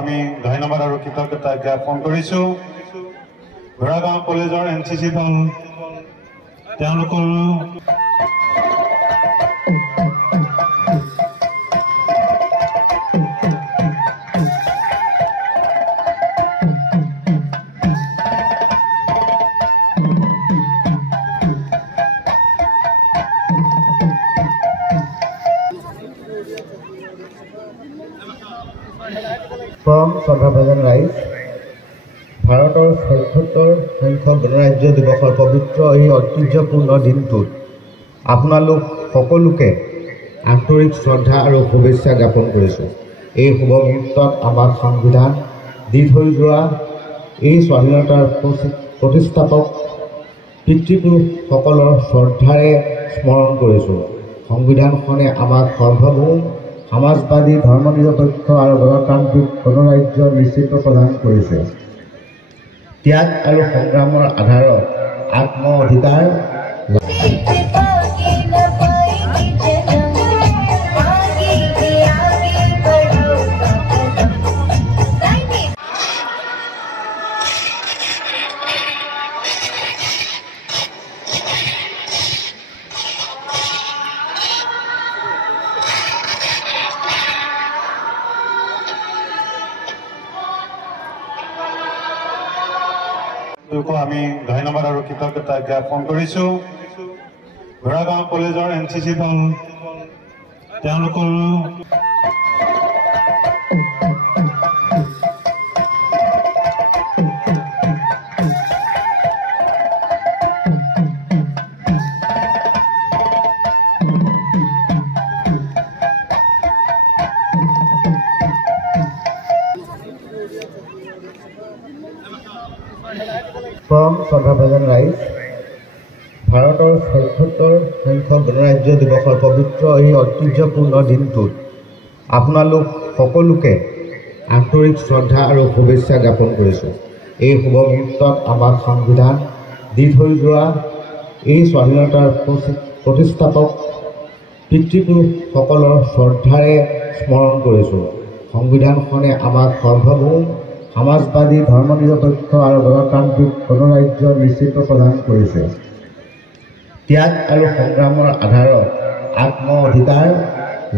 আমি ধন্যবাদ আৰু কৃতজ্ঞতা জ্ঞাপন কৰিছো। ঘোঁৰাগাঁও কলেজৰ NCC দল তেওঁলোকৰ From Sadhabajan Rise, ভাৰতৰ ৭৬ সংখ্যক গণৰাজ্য দিৱসৰ পবিত্ৰ এই ঐতিহ্যপূৰ্ণ দিনটোত আপোনালোক সকলোকে আন্তৰিক শ্ৰদ্ধা আৰু শুভেচ্ছা জ্ঞাপন কৰিছোঁ। এই শুভ মুহূৰ্তত আমাক সংবিধান দি থৈ যোৱা এই স্বাধীনতাৰ প্ৰতিষ্ঠাপক পিতৃপুৰুষসকলৰ শ্ৰদ্ধাৰে স্মৰণ কৰিছোঁ। সংবিধানখনে আমাক সাৰ্বভৌম সমাজবাদী ধৰ্মনিৰপেক্ষ আৰু গণতান্ত্ৰিক গণৰাজ্য নিশ্চিত প্ৰদান কৰিছে। ত্যাগ আৰু সংগ্ৰামৰ আধাৰত আত্ম অধিকাৰ আমি ধন্যবাদ আৰু কৃতজ্ঞতা জ্ঞাপন কৰিছো। ঘোঁৰাগাঁও কলেজৰ NCC দল তেওঁলোকৰ From Sadhabajan Rise, ভাৰতৰ ৭৬ সংখ্যক গণৰাজ্য দিৱসৰ পবিত্ৰ এই ঐতিহ্যপূৰ্ণ দিনটোত আপোনালোক সকলোকে আন্তৰিক শ্ৰদ্ধা আৰু শুভেচ্ছা জ্ঞাপন কৰিছোঁ। এই শুভ মুহূৰ্তত আমাক সংবিধান দি থৈ যোৱা এই স্বাধীনতাৰ প্ৰতিষ্ঠাপক পিতৃপুৰুষসকলৰ শ্ৰদ্ধাৰে স্মৰণ কৰিছোঁ। সংবিধানখনে আমাক সাৰ্বভৌম সমাজবাদী ধৰ্মনিৰপেক্ষ আৰু গণতান্ত্ৰিক গণৰাজ্য নিশ্চিত প্ৰদান কৰিছে। ত্যাগ আৰু সংগ্ৰামৰ আধাৰত আত্ম অধিকাৰ